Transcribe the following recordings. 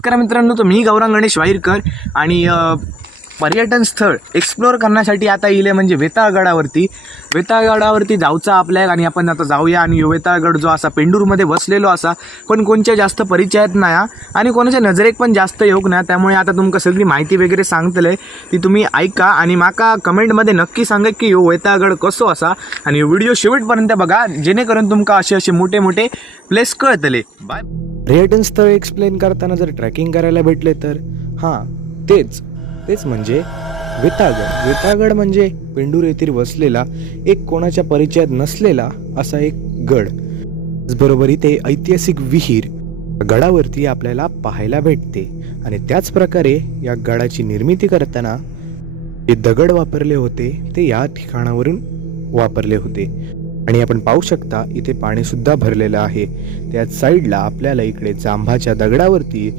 नमस्कार मित्रांनो तर मी गौरांग गणेश वाईरकर आणि पर्यटन स्थळ एक्सप्लोअर करण्यासाठी आता येईल म्हणजे वेताळगडावरती. वेताळगडावरती जाऊचा आपल्या आणि आपण आता जाऊया आणि वेताळगड जो असा पेंडूरमध्ये बसलेलो असा पण कोणच्या जास्त परिचयात नाही आणि कोणाच्या नजरेक पण जास्त येऊक ना त्यामुळे आता तुमका सगळी माहिती वगैरे सांगतले ती तुम्ही ऐका आणि माका कमेंटमध्ये नक्की सांगा की यो वेताळगड कसो असा. आणि व्हिडिओ शेवटपर्यंत बघा जेणेकरून तुमका असे असे मोठे मोठे प्लेस कळतले. बाय पर्यटन स्थळ एक्सप्लेन करताना जर ट्रॅकिंग करायला भेटले तर? हां तेच. तेच म्हणजे वेताळगड वेताळगड म्हणजे पेंडूर येथील वसलेला एक कोणाच्या परिचयात नसलेला असा एक गड. त्याचबरोबर इथे ऐतिहासिक विहीर गडावरती आपल्याला पाहायला भेटते. आणि त्याच प्रकारे या गडाची निर्मिती करताना जे दगड वापरले होते ते या ठिकाणावरून वापरले होते. आणि आपण पाहू शकता इथे पाणी सुद्धा भरलेलं आहे. त्याच साईडला आपल्याला इकडे जांभाच्या दगडावरती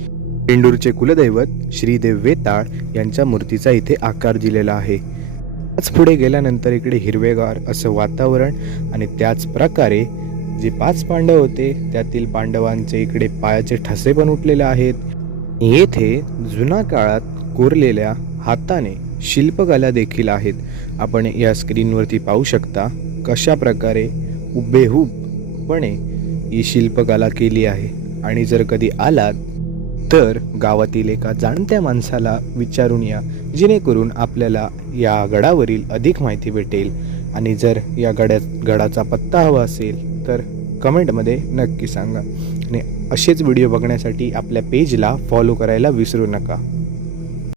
पेंडूरचे कुलदैवत श्रीदेव वेताळ यांच्या मूर्तीचा इथे आकार दिलेला आहे. त्याच पुढे गेल्यानंतर इकडे हिरवेगार असं वातावरण आणि त्याच प्रकारे जे पाच पांडव होते त्यातील पांडवांचे इकडे पायाचे ठसे पण उठलेले आहेत. येथे जुना काळात कोरलेल्या हाताने शिल्पकला देखील आहेत. आपण या स्क्रीनवरती पाहू शकता. कशा प्रकारे उबेहूबपणे ही शिल्पकला केली आहे? आणि जर कधी आलात तर गावातील एका जाणत्या माणसाला विचारून या जेणेकरून आपल्याला या गडावरील अधिक माहिती भेटेल. आणि जर या गड्या गडाचा पत्ता हवा असेल तर कमेंटमध्ये नक्की सांगा. आणि असेच व्हिडिओ बघण्यासाठी आपल्या पेजला फॉलो करायला विसरू नका.